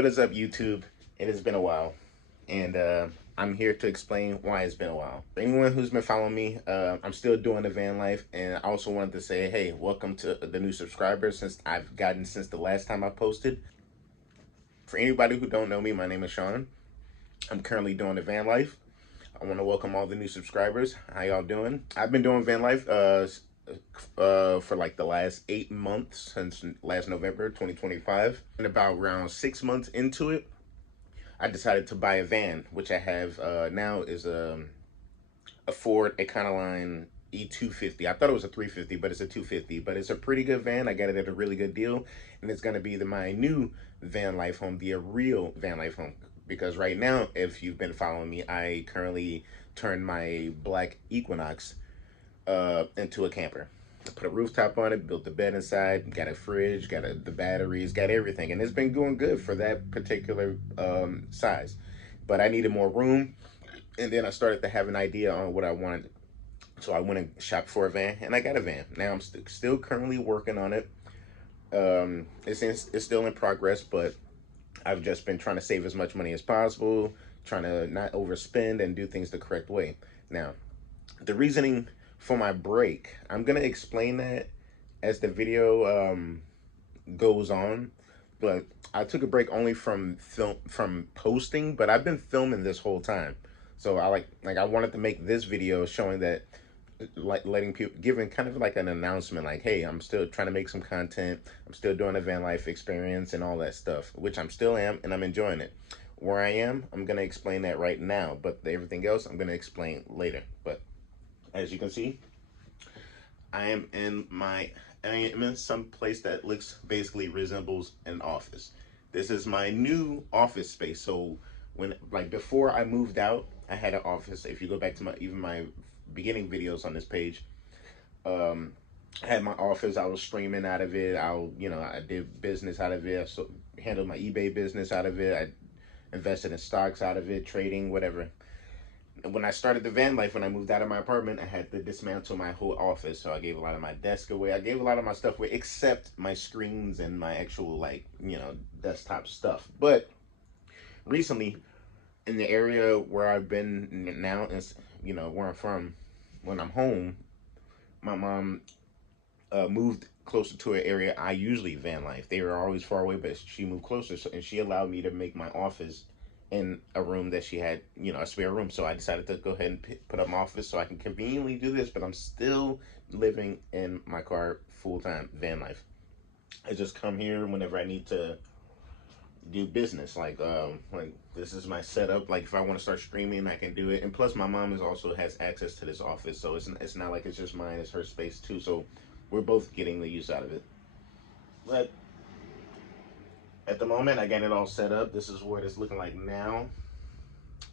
What is up, YouTube? It has been a while, and I'm here to explain why it's been a while. For anyone who's been following me, I'm still doing the van life, and I also wanted to say, hey, welcome to the new subscribers since I've gotten since the last time I posted. For anybody who don't know me, my name is Shawn. I'm currently doing the van life. I want to welcome all the new subscribers. How y'all doing? I've been doing van life for like the last 8 months, since last November 2025, and about around 6 months into it, I decided to buy a van, which I have now is a Ford Econoline E250. I thought it was a 350, but it's a 250. But it's a pretty good van. I got it at a really good deal, and it's gonna be my new van life home, a real van life home. Because right now, if you've been following me, I currently turned my black Equinox into a camper. I put a rooftop on it, built the bed inside, got a fridge, got the batteries, got everything, and it's been going good for that particular size. But I needed more room, and then I started to have an idea on what I wanted. So I went and shopped for a van, and I got a van. Now I'm still currently working on it. It's still in progress, but I've just been trying to save as much money as possible, trying to not overspend and do things the correct way. Now, the reasoning for my break, I'm gonna explain that as the video goes on. But I took a break only from posting, but I've been filming this whole time. So I wanted to make this video showing that, like, letting people, giving kind of like an announcement, like, hey, I'm still trying to make some content. I'm still doing a van life experience and all that stuff, which I'm still am, and I'm enjoying it. Where I am, I'm gonna explain that right now, but everything else I'm gonna explain later. But as you can see, I am in some place that looks basically resembles an office. This is my new office space. So when, like, before I moved out, I had an office. If you go back to my beginning videos on this page, um, I had my office. I was streaming out of it. I did business out of it. I handled my eBay business out of it. I invested in stocks out of it, trading, whatever. When I started the van life, when I moved out of my apartment, I had to dismantle my whole office. So I gave a lot of my desk away. I gave a lot of my stuff away, except my screens and my actual, like, desktop stuff. But recently, in the area where I've been now, is, where I'm from, when I'm home, my mom moved closer to an area I usually van life. They were always far away, but she moved closer, and she allowed me to make my office in a room that she had, a spare room. So I decided to go ahead and put up my office so I can conveniently do this, but I'm still living in my car full time van life. I just come here whenever I need to do business. Like this is my setup. Like if I want to start streaming, I can do it. And plus, my mom also has access to this office, so it's not like it's just mine. It's her space too. So we're both getting the use out of it. But at the moment, I got it all set up. This is what it's looking like now.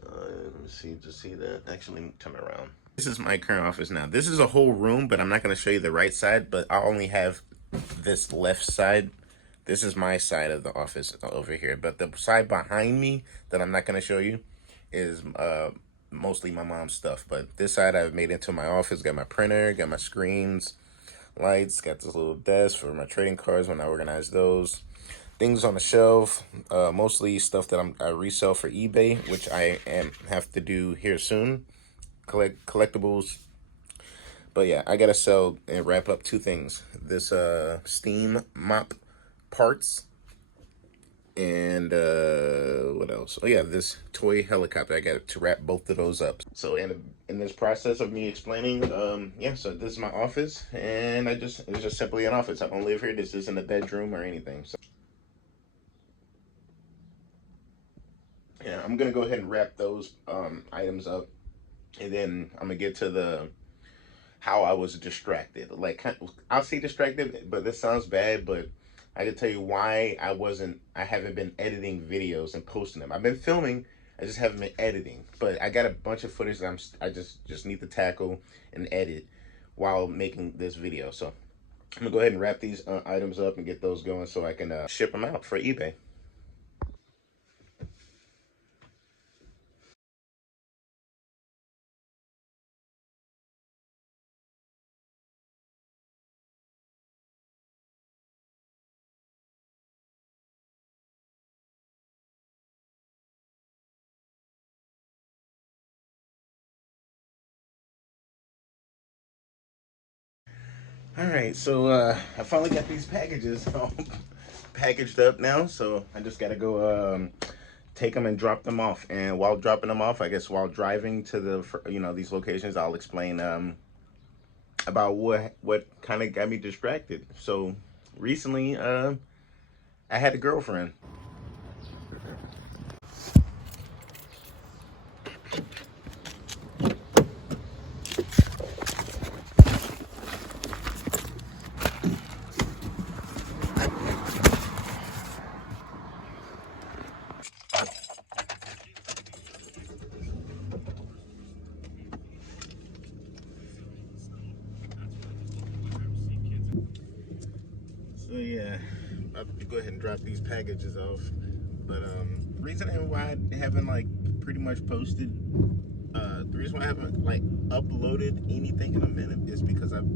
Let me see, just see that. Actually, turn around. This is my current office now. This is a whole room, but I'm not going to show you the right side, but I only have this left side. This is my side of the office over here. But the side behind me that I'm not going to show you is mostly my mom's stuff. But this side I've made into my office. Got my printer, got my screens, lights, got this little desk for my trading cards when I organize those. Things on the shelf, mostly stuff that I resell for eBay, which I have to do here soon. Collectibles. But yeah, I gotta sell and wrap up two things: this steam mop parts, and what else? Oh yeah, this toy helicopter. I got to wrap both of those up. So in this process of me explaining, yeah, so this is my office, and it's just simply an office. I don't live here. This isn't a bedroom or anything. So yeah, I'm gonna go ahead and wrap those items up, and then I'm gonna get to the how I was distracted. Like, I'll say distracted, but this sounds bad, but I can tell you why I haven't been editing videos and posting them. I've been filming, I just haven't been editing. But I got a bunch of footage that I just need to tackle and edit while making this video. So I'm gonna go ahead and wrap these items up and get those going so I can ship them out for eBay. All right, so I finally got these packages all packaged up now. So I just gotta go take them and drop them off. And while dropping them off, I guess while driving to these locations, I'll explain about what kind of got me distracted. So recently, I had a girlfriend. So yeah, I'll go ahead and drop these packages off. But reason why I haven't like pretty much posted, the reason why I haven't like uploaded anything in a minute is because I've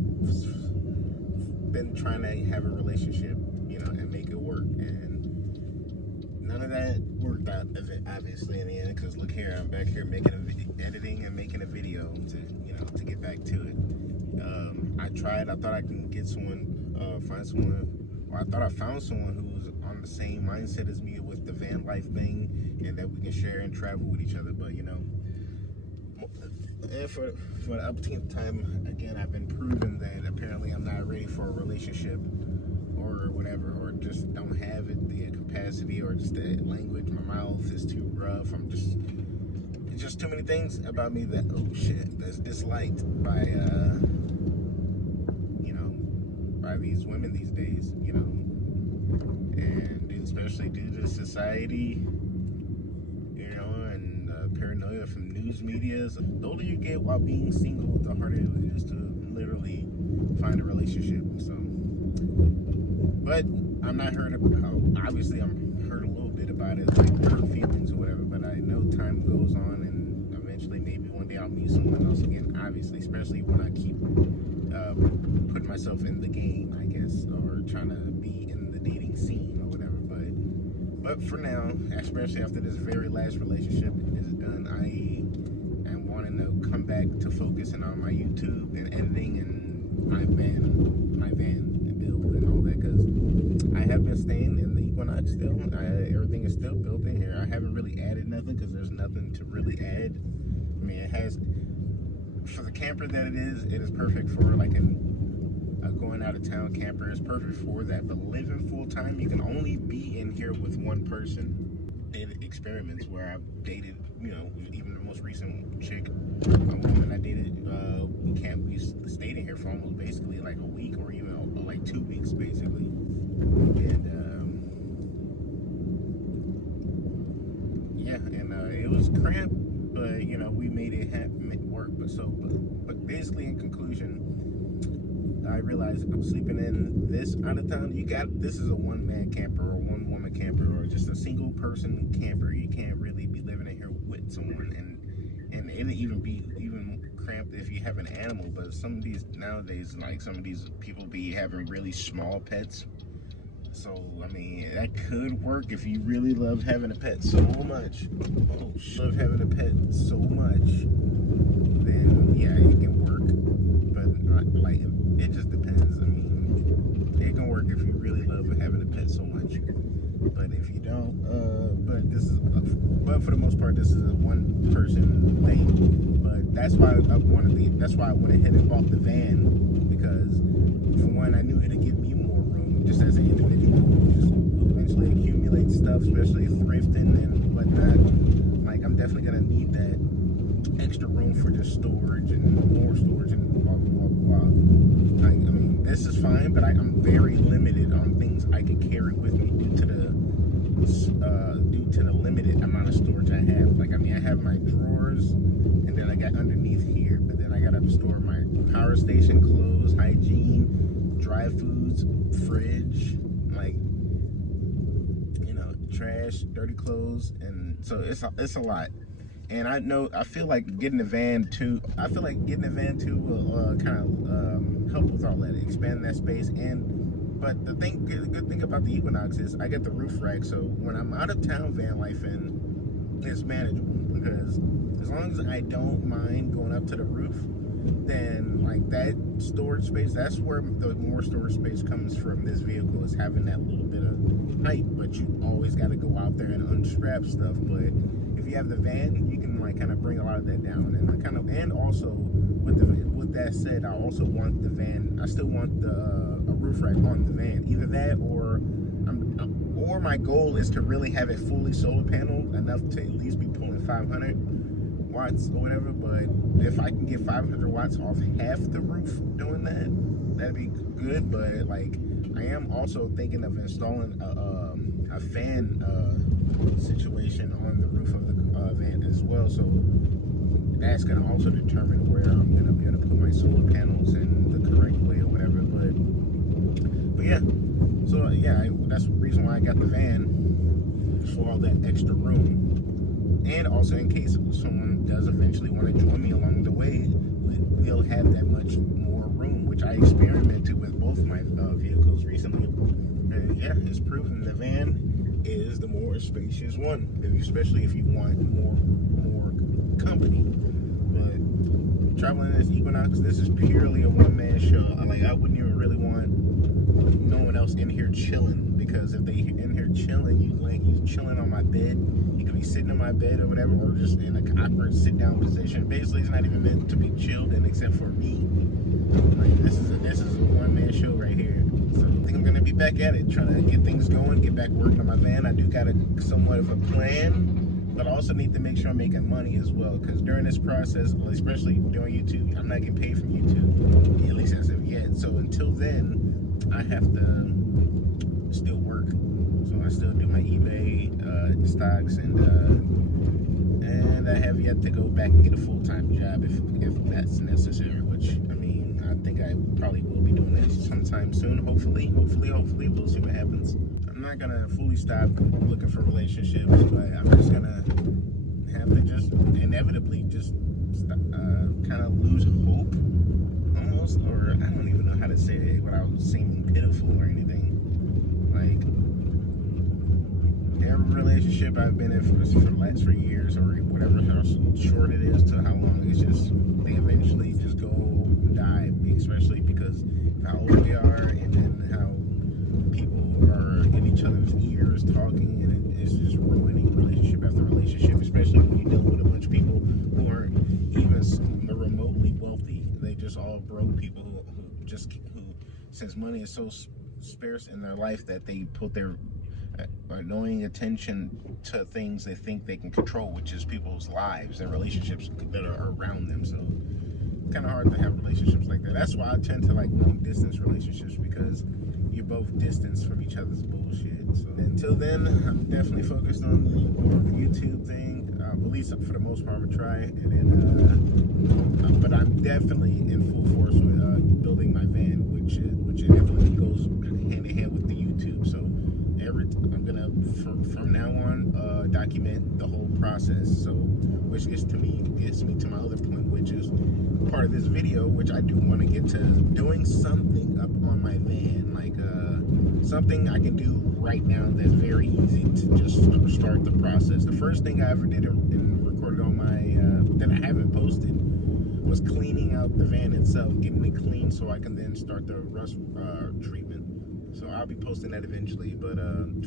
been trying to have a relationship, and make it work, and none of that worked out obviously in the end. Because look here, I'm back here making editing and making a video to get back to it. I tried. I thought I can get someone, find someone, or I thought I found someone who was on the same mindset as me with the van life thing, and that we can share and travel with each other. But and for the umpteenth time again, I've been proven that apparently I'm not ready for a relationship or whatever, or just don't have the capacity, or just the language. My mouth is too rough. It's just too many things about me that that's disliked by these women these days, and especially due to society, and paranoia from news medias. The older you get while being single, the harder it is to literally find a relationship. So, but I'm not hurt about. Obviously, I'm hurt a little bit about it, like hurt feelings or whatever. But I know time goes on, and eventually, maybe one day I'll meet someone else again. Obviously, especially when I keep putting myself in the game, I guess, or trying to be in the dating scene or whatever. But for now, especially after this very last relationship is done, I am wanting to come back to focusing on my YouTube and editing and my van and build and all that, because I have been staying in the Equinox still. Everything is still built in here. I haven't really added nothing because there's nothing to really add. I mean, it has, for the camper that it is perfect for like a going out of town camper. It's perfect for that. But living full time, you can only be in here with one person. Dated experiments where I've dated, even the most recent chick, a woman I dated, we stayed in here for almost basically like a week, or even like 2 weeks basically. And yeah, and it was cramped, but we made it work. But basically, in conclusion, I realized I'm sleeping in this out of town. This is a one-man camper or one-woman camper or just a single-person camper. You can't really be living in here with someone, and it'll even be cramped if you have an animal. But some of these nowadays, like some of these people be having really small pets. So I mean, that could work if you really love having a pet so much. Oh, love having a pet so much, then yeah, it can work. But like, it just depends. I mean, it can work if you really love having a pet so much. But if you don't, but for the most part, this is a one-person thing. But that's why I went ahead and bought the van, because for one, I knew it'd give me more room just as an individual. Just eventually accumulate stuff, especially thrifting and whatnot. Like, I'm definitely gonna need that extra room for just storage and more storage and blah blah blah blah. I mean, this is fine, but I'm very limited on things I can carry with me due to the limited amount of storage I have. Like, I mean, I have my drawers, and then I got underneath here, but then I gotta store my power station, clothes, hygiene, dry foods, fridge, like, trash, dirty clothes, and so it's a lot. And I feel like getting a van too. I feel like getting a van too will kind of help with all that, expand that space. But the good thing about the Equinox is I get the roof rack, so when I'm out of town van life, it's manageable, because as long as I don't mind going up to the roof, then like that storage space, that's where the more storage space comes from this vehicle, is having that little bit of height. But you always got to go out there and unstrap stuff. But if you have the van, you can like kind of bring a lot of that down. And kind of, and also with that said, I also want the van, I still want the a roof rack on the van, either that or my goal is to really have it fully solar paneled enough to at least be pulling 500 watts or whatever. But if I can get 500 watts off half the roof doing that, that'd be good. But like, I am also thinking of installing a fan situation on the roof of the van as well. So that's gonna also determine where I'm gonna be able to put my solar panels in the correct way or whatever. But yeah. So yeah, that's the reason why I got the van, for all that extra room. And also in case someone does eventually want to join me along the way, we'll have that much more room, which I experimented with both my vehicles recently. And yeah, it's proven the van is the more spacious one, especially if you want more company. But traveling this Equinox, this is purely a one-man show. I wouldn't even really want no one else in here chilling, because if they in here chilling, you chilling on my bed, you could be sitting on my bed or whatever, or just in a awkward sit down position. Basically, it's not even meant to be chilled, and except for me. Like, this is a one man show right here. So I think I'm gonna be back at it, trying to get things going, get back working on my van. I do got a somewhat of a plan, but I also need to make sure I'm making money as well, because during this process, especially doing YouTube, I'm not getting paid from YouTube, at least as of yet. So until then, I have to still work. So I still do my eBay stocks, and I have yet to go back and get a full-time job if that's necessary, which, I mean, I think I probably will be doing that sometime soon. Hopefully, we'll see what happens. I'm not gonna fully stop looking for relationships, but I'm just gonna have to just inevitably just kind of lose hope, almost, or I don't even know how to say it without seeming pitiful or anything. Like, every relationship I've been in for years, or whatever, how short it is to how long, it's just, they eventually just go die, especially because of how old we are, and then how people are in each other's ears talking, and it's just ruining relationship after relationship, especially when you deal with a bunch of people who aren't even remotely wealthy. They just all broke people who since money is so scarce in their life, that they put their annoying attention to things they think they can control, which is people's lives and relationships that are around them. So it's kind of hard to have relationships like that. That's why I tend to like long distance relationships, because you're both distanced from each other's bullshit. So until then, I'm definitely focused on the YouTube thing. At least for the most part, I'm gonna try. And then, but I'm definitely in full force with building my van, which definitely goes hand in hand with the YouTube. So I'm gonna from now on document the whole process. So, which gets me to my other point, which is part of this video, which I do want to get to doing something up on my van, like something I can do right now that's very easy to just start the process. The first thing I ever did and recorded on my that I haven't posted was cleaning out the van itself, getting it clean so I can then start the rust treatment. So I'll be posting that eventually. But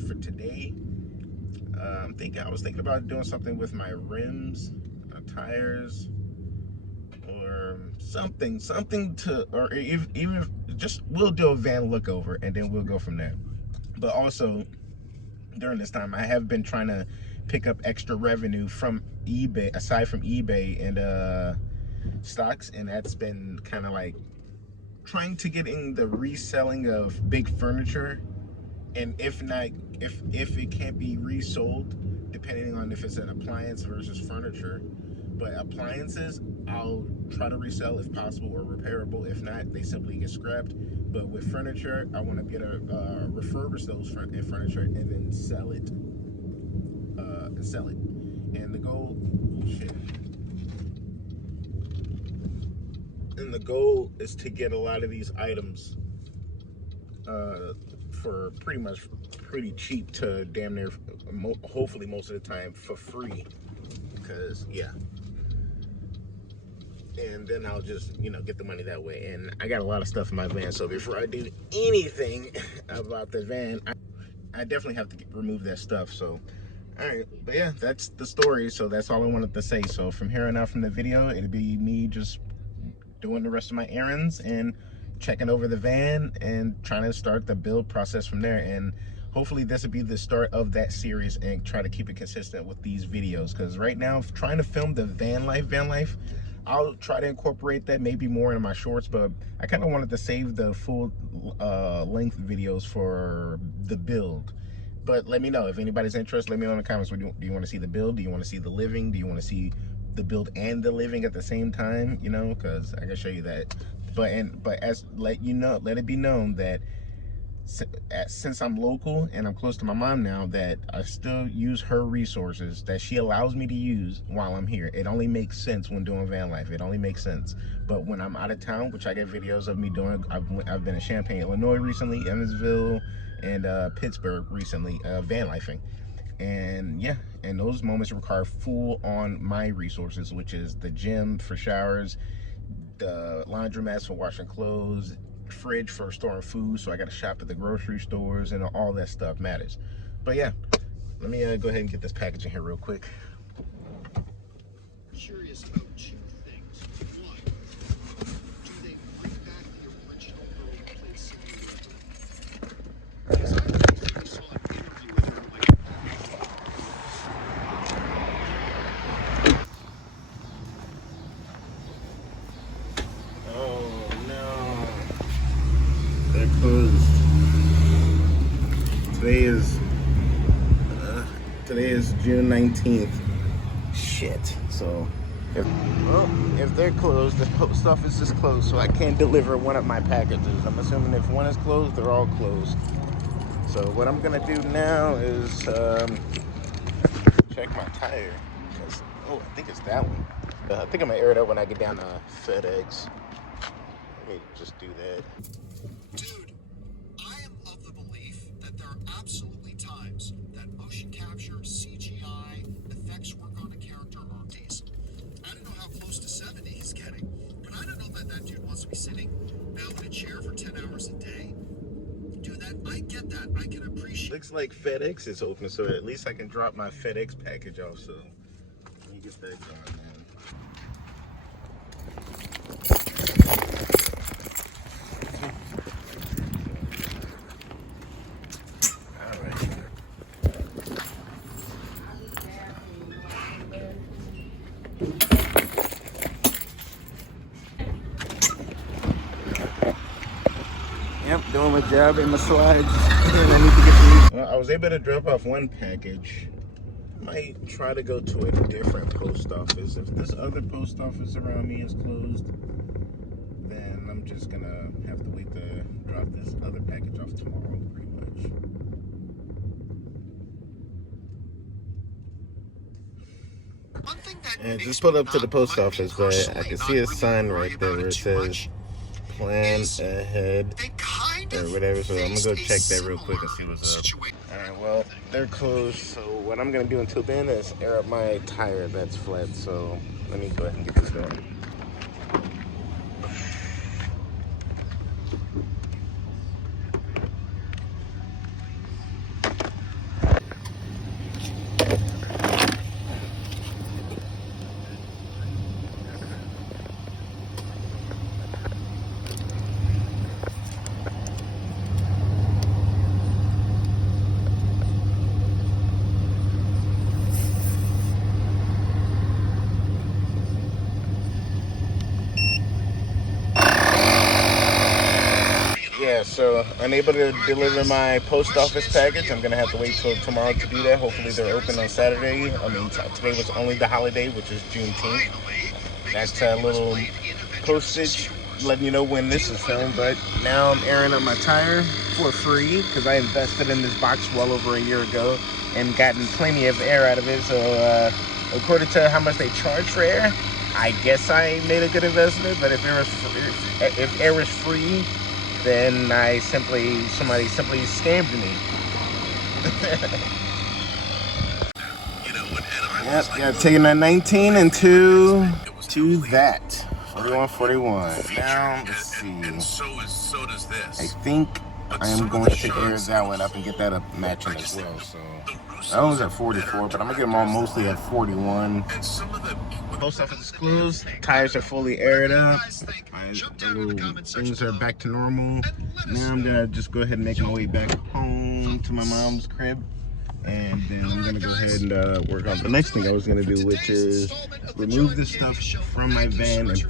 for today, I was thinking about doing something with my rims, tires, or something to, or even if just, we'll do a van look over and then we'll go from there. But also, during this time, I have been trying to pick up extra revenue from eBay, aside from eBay and stocks, and that's been kind of like trying to get in the reselling of big furniture. And if it can't be resold, depending on if it's an appliance versus furniture. But appliances, I'll try to resell if possible, or repairable. If not, they simply get scrapped. But with furniture, I want to get refurbish those furniture and then sell it. And the goal, And the goal is to get a lot of these items for pretty cheap to damn near, hopefully most of the time, for free. Because, yeah. and then I'll just, get the money that way. And I got a lot of stuff in my van, so before I do anything about the van, I definitely have to remove that stuff. So, all right, but yeah, that's the story. So that's all I wanted to say. So from here on out from the video, it'll be me just doing the rest of my errands and checking over the van and trying to start the build process from there. And hopefully this will be the start of that series and try to keep it consistent with these videos, because right now trying to film the van life, I'll try to incorporate that maybe more in my shorts, but I kind of wanted to save the full length videos for the build. But let me know if anybody's interested. Let me know in the comments. Do you want to see the build? Do you want to see the living? Do you want to see the build and the living at the same time? Because I can show you that. But let it be known that since I'm local and I'm close to my mom now, that I still use her resources that she allows me to use while I'm here. It only makes sense when doing van life. It only makes sense. But when I'm out of town, which I get videos of me doing, I've been in Champaign, Illinois recently, Evansville, and Pittsburgh recently, van lifing. And yeah, and those moments require full on my resources, which is the gym for showers, the laundromats for washing clothes, fridge for storing food, so I got to shop at the grocery stores, and all that stuff matters. But yeah, let me go ahead and get this package in here real quick. Curious about two things. One, do they bring back the original girl who played Cindy? Because I recently saw an interview with her, like, Oh no, they're closed. Today is June 19th. Shit. So if they're closed, the post office is closed, so I can't deliver one of my packages. I'm assuming if one is closed, they're all closed. So what I'm gonna do now is check my tire. Oh, I think it's that one. I think I'm gonna air it out when I get down to FedEx. Let me just do that. dude, I am of the belief that there are absolutely times that motion capture, CGI, effects work on a character are decent. I don't know how close to 70 he's getting, but I don't know that that dude wants to be sitting now in a chair for 10 hours a day. Do that. I get that. I can appreciate. Looks like FedEx is open, so at least I can drop my FedEx package off. So let me get that going, man. All right. Yep, doing my job in my slides. I need to get well, I was able to drop off one package. Might try to go to a different post office. If this other post office around me is closed, then I'm just gonna have to wait to drop this other package off tomorrow, pretty much. One thing that And makes just pulled me up to the not post like office, me but I personally, can not see a really sign worry right there about where it it too says much, plan is ahead they kind or of whatever. So I'm gonna go check faced a that real quick and see similar what's up. situation. Alright, well, they're closed, so what I'm gonna do until then is air up my tire that's flat. So let me go ahead and get this going. Yeah, so unable to deliver my post office package. I'm gonna have to wait till tomorrow to do that. Hopefully they're open on Saturday. I mean, today was only the holiday, which is Juneteenth. That's a little postage letting you know when this is filmed. But now I'm airing up my tire for free because I invested in this box well over a year ago and gotten plenty of air out of it. So according to how much they charge for air, I guess I made a good investment. But if air is free, then somebody simply scammed me. Yep, yeah, taking that 19 and to that 41. Now, let's see. And so does I this. think I am going to air that one up and get that up matching as well. So that one's at 44, but I'm gonna get them all mostly at 41. Post office is closed. Tires are fully aired up. The little things are back to normal. Now I'm gonna just go ahead and make my way back home to my mom's crib. And then I'm gonna go ahead and work on the next thing I was gonna do, which is remove this stuff from my van and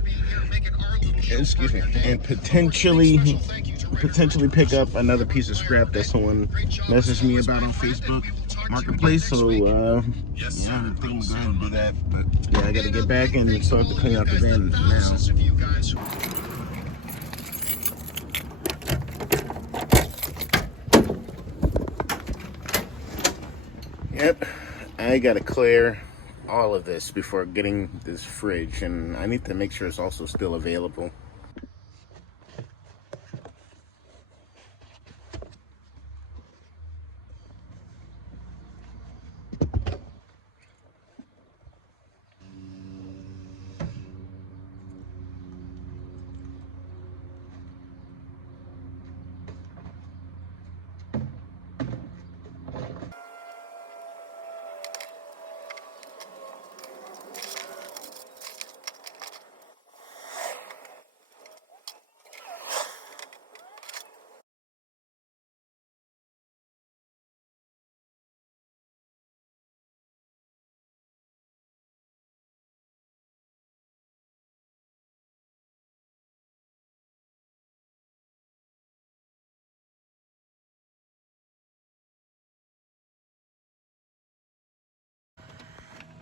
excuse me, and potentially pick up another piece of scrap that someone messaged me about on Facebook Marketplace. So yeah, I think I'm gonna go ahead and do that. But yeah, I gotta get back and start to clean out the van now. Yep, I gotta clear all of this before getting this fridge, and I need to make sure it's also still available.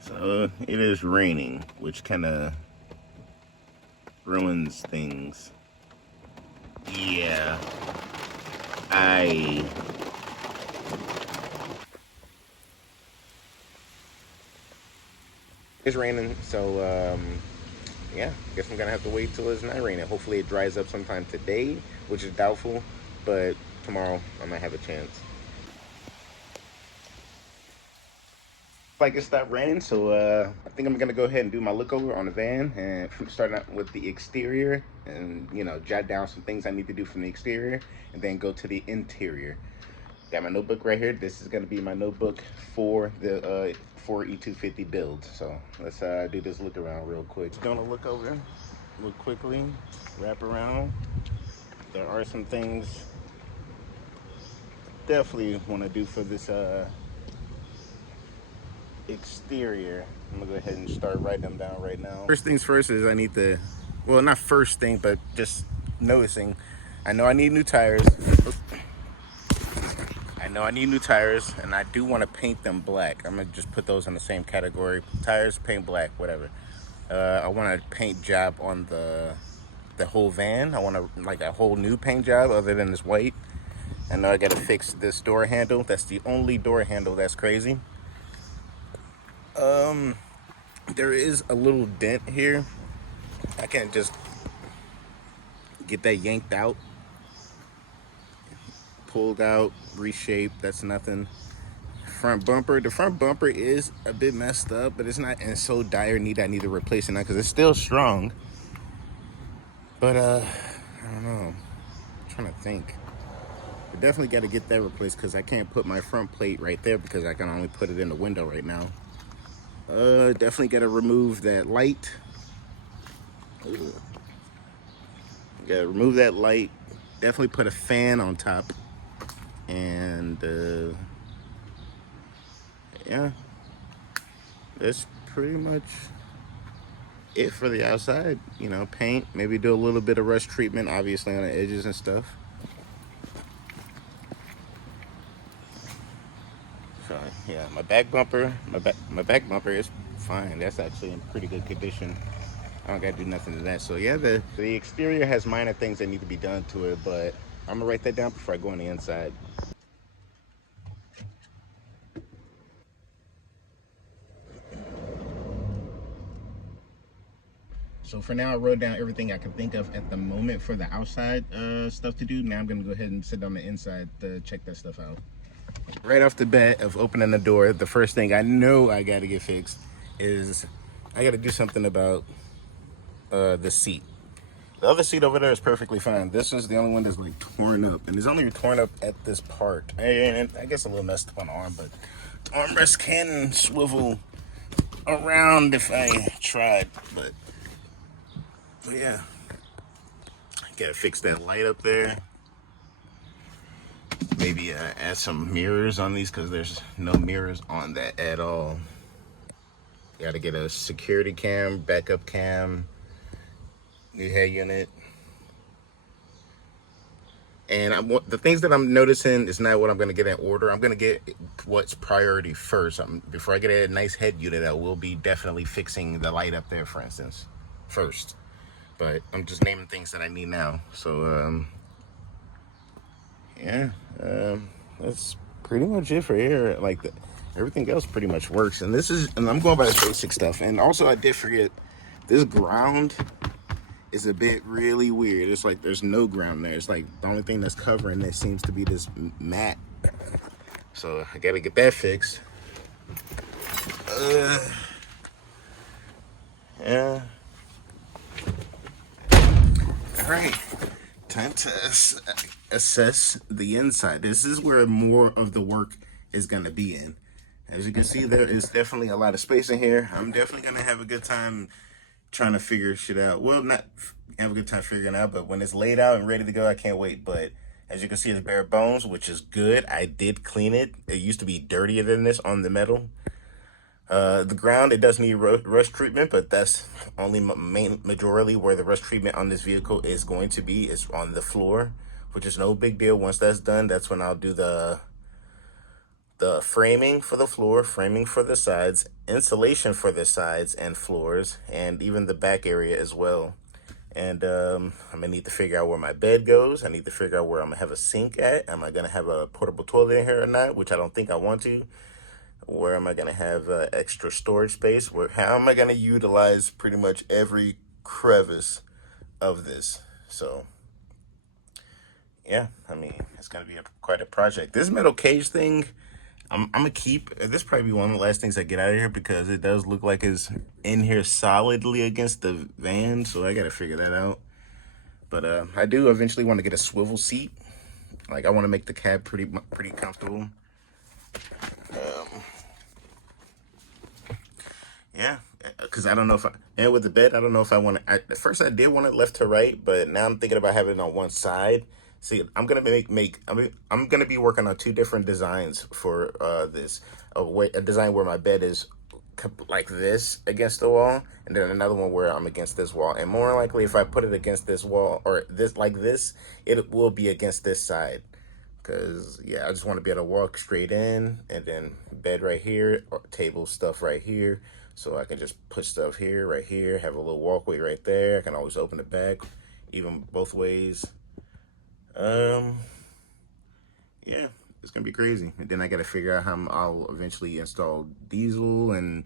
So it is raining, which kind of ruins things. Yeah, I it's raining, so yeah, guess I'm gonna have to wait till it's not raining. Hopefully it dries up sometime today, which is doubtful, but tomorrow I might have a chance. Like it stopped raining, so I think I'm gonna go ahead and do my look over on the van and starting out with the exterior, and jot down some things I need to do from the exterior, and then go to the interior. Got my notebook right here. This is gonna be my notebook for the for E250 build. So let's do this look around real quick. Just gonna look over, look quickly, wrap around. There are some things definitely want to do for this exterior. I'm gonna go ahead and start writing them down right now. First things first is I need to, well, not first thing, but just noticing. I know I need new tires. I know I need new tires, and I do want to paint them black. I'm gonna just put those in the same category. Tires, paint black, whatever. I want a paint job on the whole van. I want like a whole new paint job other than this white. I know I gotta fix this door handle. That's the only door handle that's crazy. There is a little dent here. I can't just get that yanked out, pulled out, reshaped. That's nothing. Front bumper. The front bumper is a bit messed up, but it's not in so dire need I need to replace it now because it's still strong. But I don't know. I'm trying to think. I definitely got to get that replaced because I can't put my front plate right there because I can only put it in the window right now. Definitely got to remove that light. Got to remove that light. Definitely put a fan on top. And yeah, that's pretty much it for the outside. Paint, maybe do a little bit of rust treatment, obviously on the edges and stuff. So yeah, my back bumper is fine. That's actually in pretty good condition. I don't gotta do nothing to that. So yeah, the exterior has minor things that need to be done to it, but I'm gonna write that down before I go on the inside. So for now, I wrote down everything I can think of at the moment for the outside stuff to do. Now I'm gonna go ahead and sit on the inside to check that stuff out. Right off the bat of opening the door, the first thing I know I gotta get fixed is I gotta do something about the seat. The other seat over there is perfectly fine. This is the only one that's like torn up, and it's only torn up at this part. And I guess a little messed up on the arm, but the armrest can swivel around if I tried. But yeah, gotta fix that light up there. Maybe add some mirrors on these because there's no mirrors on that at all. Gotta get a security cam, backup cam, new head unit. And the things that I'm noticing is not what I'm going to get in order. I'm going to get what's priority first. Before I get a nice head unit, I will be definitely fixing the light up there, for instance, first. But I'm just naming things that I need now. So, yeah, that's pretty much it for here. Everything else pretty much works. And I'm going by the basic stuff. And also, I did forget, this ground is a bit really weird. It's like there's no ground there. It's like the only thing that's covering it seems to be this mat. So I gotta get that fixed. Yeah. All right. Time to assess the inside. This is where more of the work is gonna be in. As you can see, there is definitely a lot of space in here. I'm definitely gonna have a good time trying to figure shit out. Well, not have a good time figuring it out, but when it's laid out and ready to go, I can't wait. But as you can see, it's bare bones, which is good. I did clean it. It used to be dirtier than this on the metal. The ground, it does need rust treatment, but that's only majority where the rust treatment on this vehicle is going to be, is on the floor, which is no big deal. Once that's done, that's when I'll do the framing for the floor, framing for the sides, insulation for the sides and floors, and even the back area as well. And I'm gonna need to figure out where my bed goes. I need to figure out where I'm gonna have a sink at. Am I gonna have a portable toilet in here or not? Which I don't think I want to. Where am I gonna have extra storage space? How am I gonna utilize pretty much every crevice of this? So yeah, I mean, it's gonna be quite a project. This metal cage thing, I'm gonna keep. This probably be one of the last things I get out of here because it does look like it's in here solidly against the van, so I gotta figure that out. But I do eventually want to get a swivel seat. Like, I want to make the cab pretty comfortable. Yeah, because I don't know if and with the bed, I don't know if I want to. At first, I did want it left to right, but now I'm thinking about having it on one side. See, I'm gonna I'm gonna be working on two different designs for this. A design where my bed is like this against the wall, and then another one where I'm against this wall. And more likely, if I put it against this wall or this like this, it will be against this side. Cause yeah, I just want to be able to walk straight in, and then bed right here, or table stuff right here, so I can just put stuff here, right here, have a little walkway right there. I can always open it back, even both ways. Yeah, it's gonna be crazy. And then I gotta figure out how I'll eventually install diesel and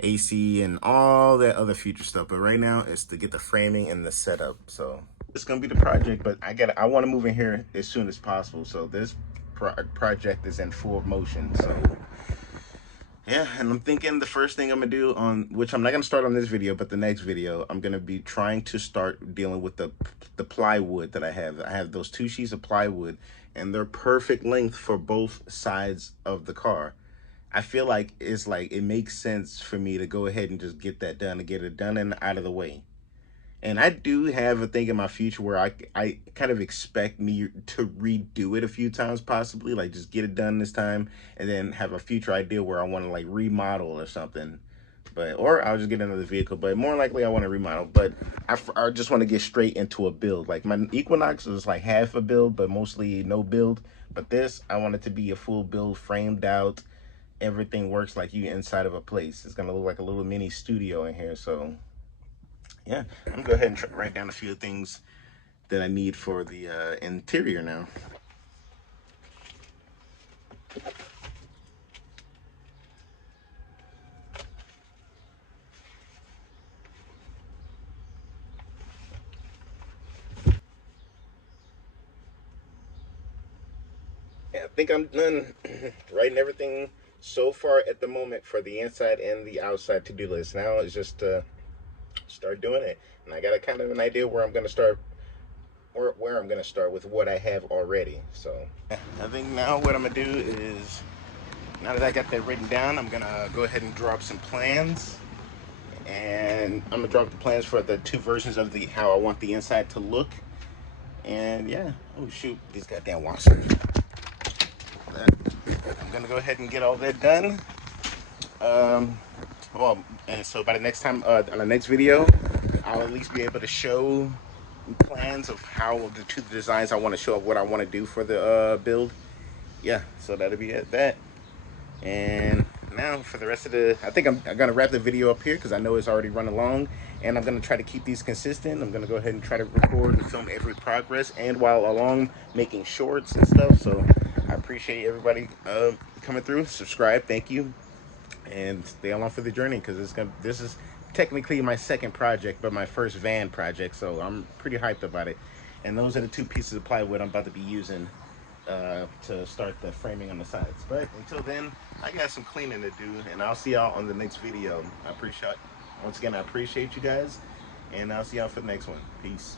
AC and all that other future stuff. But right now, it's to get the framing and the setup. So it's gonna be the project, but I want to move in here as soon as possible. So this project is in full motion. So yeah, and I'm thinking the first thing I'm gonna do, on which I'm not gonna start on this video, but the next video, I'm gonna be trying to start dealing with the plywood that I have. I have those 2 sheets of plywood, and they're perfect length for both sides of the car. I feel like it makes sense for me to go ahead and just get that done and get it done and out of the way. And I do have a thing in my future where I kind of expect me to redo it a few times, possibly, like just get it done this time and then have a future idea where I want to like remodel or something. Or I'll just get another vehicle, but more likely I want to remodel. But I just want to get straight into a build. Like my Equinox was like half a build, but mostly no build. But this, I want it to be a full build, framed out. Everything works like you inside of a place. It's gonna look like a little mini studio in here. So yeah, I'm gonna go ahead and write down a few things that I need for the interior now. Yeah, I think I'm done writing everything so far at the moment for the inside and the outside to-do list. Now it's just start doing it. And I got a kind of an idea where I'm gonna start, where I'm gonna start with what I have already. So I think now what I'm gonna do is, now that I got that written down, I'm gonna go ahead and draw up some plans. And I'm gonna draw up the plans for the two versions of the how I want the inside to look. And yeah, oh shoot, these goddamn washers. I'm gonna go ahead and get all that done. Um, well, and so by the next time, on the next video, I'll at least be able to show plans of how the two designs I want to show up, what I want to do for the build. Yeah, so that'll be it. That. And now for the rest of the, I think I'm gonna wrap the video up here because I know it's already run long, and I'm gonna try to keep these consistent. I'm gonna go ahead and try to record and film every progress, and while along making shorts and stuff. So I appreciate everybody coming through. Subscribe, thank you, and stay along for the journey because this is technically my second project, but my first van project. So I'm pretty hyped about it. And those are the two pieces of plywood I'm about to be using to start the framing on the sides. But until then, I got some cleaning to do, and I'll see y'all on the next video. Once again, I appreciate you guys, and I'll see y'all for the next one. Peace.